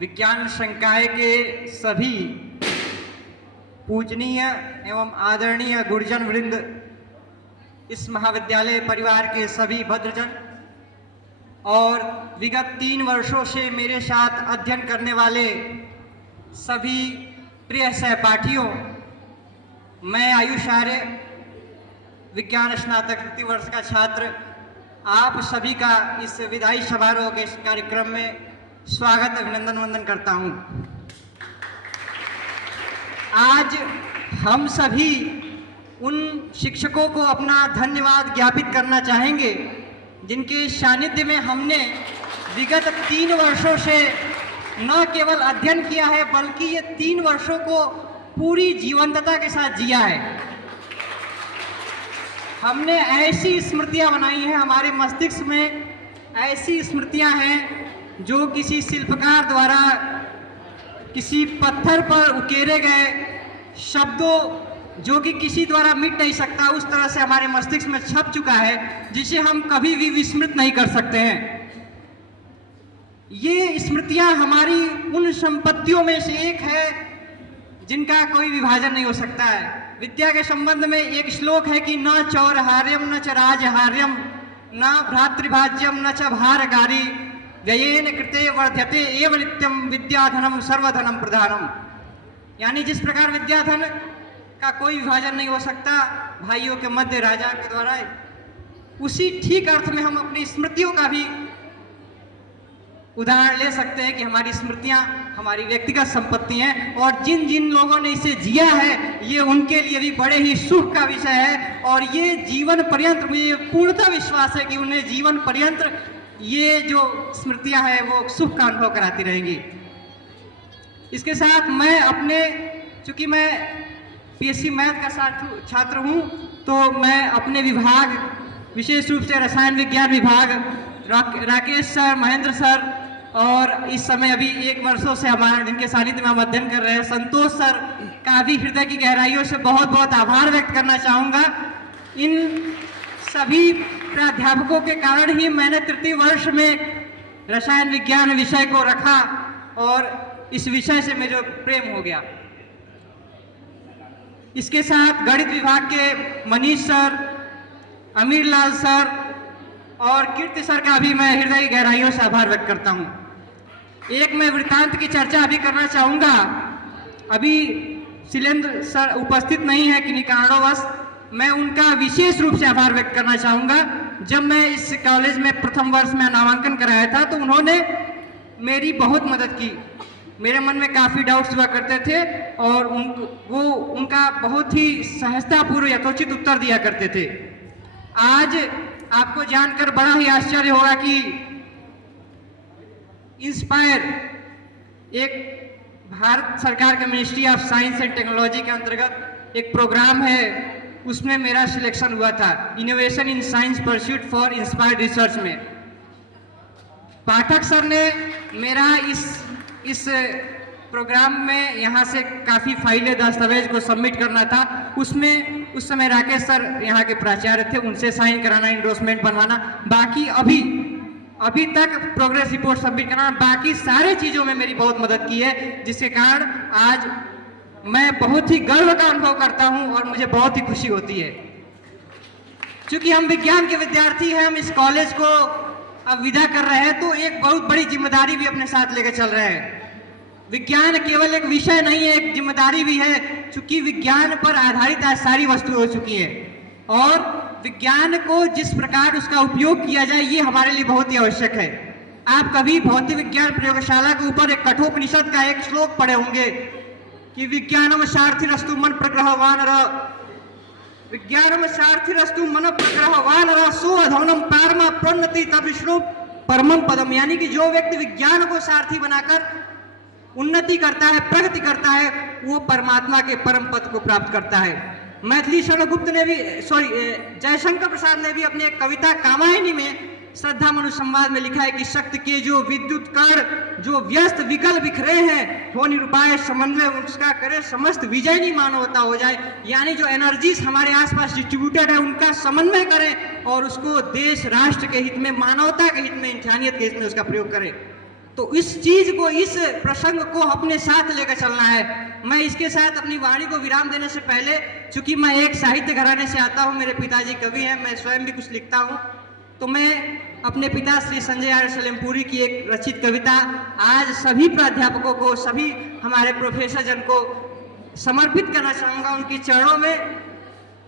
विज्ञान संकाय के सभी पूजनीय एवं आदरणीय गुरुजन वृंद, इस महाविद्यालय परिवार के सभी भद्रजन और विगत 3 वर्षों से मेरे साथ अध्ययन करने वाले सभी प्रिय सहपाठियों, मैं आयुष आर्य विज्ञान स्नातक तृतीय वर्ष का छात्र आप सभी का इस विदाई समारोह के इस कार्यक्रम में स्वागत अभिनंदन वंदन करता हूं। आज हम सभी उन शिक्षकों को अपना धन्यवाद ज्ञापित करना चाहेंगे जिनके सानिध्य में हमने विगत 3 वर्षों से न केवल अध्ययन किया है बल्कि ये 3 वर्षों को पूरी जीवंतता के साथ जिया है। हमने ऐसी स्मृतियां बनाई हैं, हमारे मस्तिष्क में ऐसी स्मृतियां हैं जो किसी शिल्पकार द्वारा किसी पत्थर पर उकेरे गए शब्दों जो कि किसी द्वारा मिट नहीं सकता, उस तरह से हमारे मस्तिष्क में छप चुका है जिसे हम कभी भी विस्मृत नहीं कर सकते हैं। ये स्मृतियां हमारी उन संपत्तियों में से एक है जिनका कोई विभाजन नहीं हो सकता है। विद्या के संबंध में एक श्लोक है कि न चौरहार्यम न च राजहार्यम न भ्रातृभाज्यम न च भारकारी व्ययेन कृते वर्ध्यते एव नित्यम विद्याधनम सर्वधनम प्रधानम। यानी जिस प्रकार विद्याधन का कोई विभाजन नहीं हो सकता भाइयों के मध्य राजा के द्वारा, उसी ठीक अर्थ में हम अपनी स्मृतियों का भी उदाहरण ले सकते हैं कि हमारी स्मृतियां हमारी व्यक्तिगत संपत्ति हैं और जिन जिन लोगों ने इसे जिया है ये उनके लिए भी बड़े ही सुख का विषय है और ये जीवन पर्यंत, मुझे पूर्णतः विश्वास है कि उन्हें जीवन पर्यंत ये जो स्मृतियां हैं वो सुख का अनुभव कराती रहेंगी। इसके साथ मैं अपने, चूंकि मैं पीएससी मैथ का छात्र हूं, तो मैं अपने विभाग विशेष रूप से रसायन विज्ञान विभाग राकेश सर, महेंद्र सर और इस समय अभी 1 वर्षों से हमारे जिनके सानिध्य में हम अध्ययन कर रहे हैं संतोष सर का भी हृदय की गहराइयों से बहुत बहुत आभार व्यक्त करना चाहूँगा। इन सभी प्राध्यापकों के कारण ही मैंने तृतीय वर्ष में रसायन विज्ञान विषय को रखा और इस विषय से मेरा प्रेम हो गया। इसके साथ गणित विभाग के मनीष सर, अमीर लाल सर और कीर्ति सर का भी मैं हृदय की गहराइयों से आभार व्यक्त करता हूं। एक मैं वृत्तांत की चर्चा अभी करना चाहूंगा। अभी शिलेंद्र सर उपस्थित नहीं है किन्हीं कारणोंवश, मैं उनका विशेष रूप से आभार व्यक्त करना चाहूंगा। जब मैं इस कॉलेज में प्रथम वर्ष में नामांकन कराया था तो उन्होंने मेरी बहुत मदद की। मेरे मन में काफ़ी डाउट्स हुआ करते थे और उनका बहुत ही सहजतापूर्व यथोचित उत्तर दिया करते थे। आज आपको जानकर बड़ा ही आश्चर्य होगा कि इंस्पायर एक भारत सरकार के ministry of science and technology के अंतर्गत एक प्रोग्राम है, उसमें मेरा सिलेक्शन हुआ था innovation in science pursuit for inspired research में। पाठक सर ने मेरा इस प्रोग्राम में यहाँ से काफ़ी फाइलें दस्तावेज को सबमिट करना था। उसमें उस समय राकेश सर यहाँ के प्राचार्य थे, उनसे साइन कराना, इंडोर्समेंट बनवाना, बाकी अभी तक प्रोग्रेस रिपोर्ट सबमिट कराना, बाकी सारे चीज़ों में मेरी बहुत मदद की है, जिसके कारण आज मैं बहुत ही गर्व का अनुभव करता हूँ और मुझे बहुत ही खुशी होती है। चूँकि हम विज्ञान के विद्यार्थी हैं, हम इस कॉलेज को अब विदा कर रहे हैं तो एक बहुत बड़ी जिम्मेदारी भी अपने साथ लेकर चल रहे हैं। विज्ञान केवल एक विषय नहीं है, एक जिम्मेदारी भी है, क्योंकि विज्ञान पर आधारित आज सारी वस्तुएं हो चुकी है और विज्ञान को जिस प्रकार उसका उपयोग किया जाए ये हमारे लिए बहुत ही आवश्यक है। आप कभी भौतिक विज्ञान प्रयोगशाला के ऊपर एक कठोपनिषद का एक श्लोक पढ़े होंगे कि विज्ञानम सारथिरस्तु मन प्रग्रहवान रह, विज्ञानम सारथिरस्तु मन प्रग्रहवान रह सो अधोनम पारमा प्रोन्नति तद विष्णु परमम पदम। यानी कि जो व्यक्ति विज्ञान को सारथी बनाकर उन्नति करता है, प्रगति करता है, वो परमात्मा के परम पद को प्राप्त करता है। मैथिली शरण गुप्त ने भी जयशंकर प्रसाद ने भी अपनी एक कविता कामायनी में श्रद्धा मनु संवाद में लिखा है कि शक्ति के जो विद्युत कण जो व्यस्त विकल बिखरे हैं हो निरुपाय समन्वय उसका करे समस्त विजयनी मानवता हो जाए। यानी जो एनर्जीज हमारे आसपास डिस्ट्रीब्यूटेड है उनका समन्वय करें और उसको देश राष्ट्र के हित में, मानवता के हित में, इंसानियत के हित में उसका प्रयोग करें। तो इस चीज को, इस प्रसंग को अपने साथ लेकर चलना है। मैं इसके साथ अपनी वाणी को विराम देने से पहले, चूंकि मैं एक साहित्य घराने से आता हूँ, मेरे पिताजी कवि हैं, मैं स्वयं भी कुछ लिखता हूँ, तो मैं अपने पिता श्री संजय आर्य सलेमपुरी की एक रचित कविता आज सभी प्राध्यापकों को, सभी हमारे प्रोफेसर जन को समर्पित करना चाहूँगा उनके चरणों में।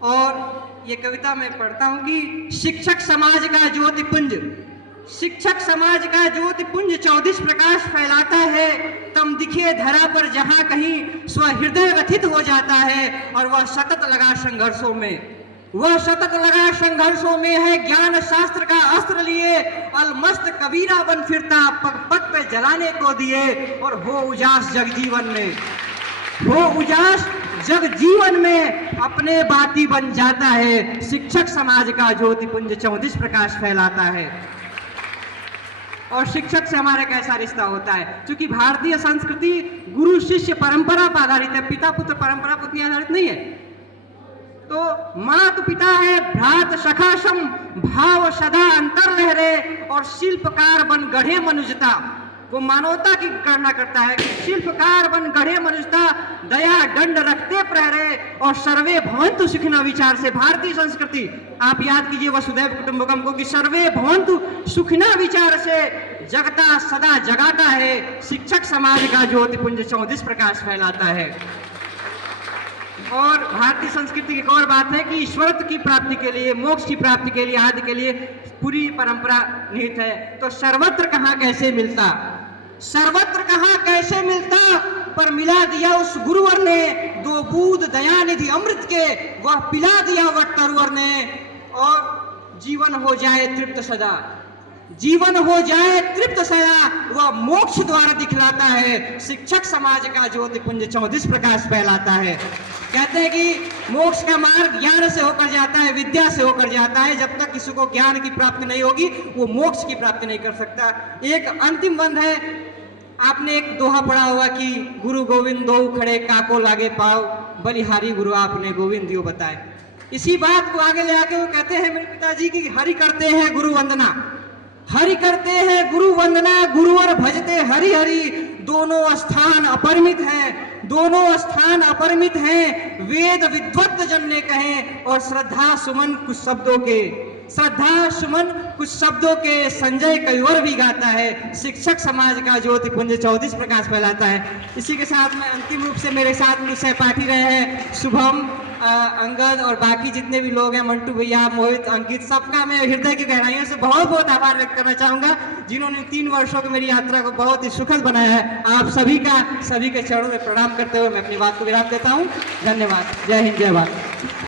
और ये कविता मैं पढ़ता हूँ कि शिक्षक समाज का ज्योतिपुंज, शिक्षक समाज का ज्योतिपुंज 34 प्रकाश फैलाता है, तम दिखे धरा पर जहां कहीं स्वहृदय व्यथित हो जाता है। और वह सतत लगा संघर्षों में, वह सतत लगा संघर्षों में है, ज्ञान शास्त्र का अस्त्र लिए अलमस्त कबीरा बन फिरता, पग पग पे जलाने को दिए और हो उजास जगजीवन में, हो उजास जग जीवन में अपने बाती बन जाता है। शिक्षक समाज का ज्योतिपुंज 34 प्रकाश फैलाता है। और शिक्षक से हमारा कैसा रिश्ता होता है? क्योंकि भारतीय संस्कृति गुरु शिष्य परंपरा पर आधारित है, पिता पुत्र परंपरा पर आधारित नहीं है। तो मात पिता है, भ्रात सखा सम, भाव सदा अंतर लहरे, और शिल्पकार बन गढ़े मनुजता। वो मानवता की गणना करता है कि शिल्पकार बन गढ़े मनुजता, दया दंड रखते प्रहरे, और सर्वे भवन्तु सुखिनः विचार से भारतीय संस्कृति, आप याद कीजिए वसुधैव कुटुंबकम को, कि सर्वे भवन्तु सुखिनः विचार से जगता सदा जगाता है। शिक्षक समाज का ज्योतिपुंज 34 प्रकाश फैलाता है। और भारतीय संस्कृति की एक और बात है कि ईश्वरत्व की प्राप्ति के लिए, मोक्ष की प्राप्ति के लिए, आदि के लिए पूरी परंपरा निहित है। तो सर्वत्र कहाँ कैसे मिलता, सर्वत्र कहाँ कैसे मिलता, पर मिला दिया उस गुरुवर ने दो बूंद दयानिधि अमृत के, वह पिला दिया वट तरुवर ने, और जीवन हो जाए तृप्त सदा, जीवन हो जाए तृप्त सदा, वह मोक्ष द्वार दिखलाता है। शिक्षक समाज का ज्योतिपुंज 34 प्रकाश फैलाता है। कहते हैं कि मोक्ष का मार्ग ज्ञान से होकर जाता है, विद्या से होकर जाता है। जब तक किसी को ज्ञान की प्राप्ति नहीं होगी वो मोक्ष की प्राप्ति नहीं कर सकता। एक अंतिम बंद है, आपने एक दोहा पढ़ा होगा कि गुरु गोविंद दो खड़े काको लागे पाओ, बलिहारी गुरु आपने गोविंद दियो बताए। इसी बात को आगे ले आके वो कहते हैं मेरे पिताजी की, हरि करते हैं गुरु वंदना, हरि करते हैं गुरु वंदना, गुरुवर भजते हरि हरि, दोनों स्थान अपरिमित हैं, दोनों स्थान अपरिमित हैं। वेद विद्वत जन ने कहे, और श्रद्धा सुमन कुछ शब्दों के, श्रद्धा सुमन कुछ शब्दों के संजय कविवर भी गाता है। शिक्षक समाज का ज्योतिपुंज 34 प्रकाश फैलाता है। इसी के साथ में अंतिम रूप से मेरे साथ कुछ सहपाठी रहे हैं, शुभम, अंगद और बाकी जितने भी लोग हैं, मंटू भैया, मोहित, अंकित, सबका मैं हृदय की गहराइयों से बहुत बहुत आभार व्यक्त करना चाहूँगा, जिन्होंने 3 वर्षों की मेरी यात्रा को बहुत ही सुखद बनाया है। आप सभी का, सभी के चरणों में प्रणाम करते हुए मैं अपनी बात को विराम देता हूँ। धन्यवाद। जय हिंद, जय भारत।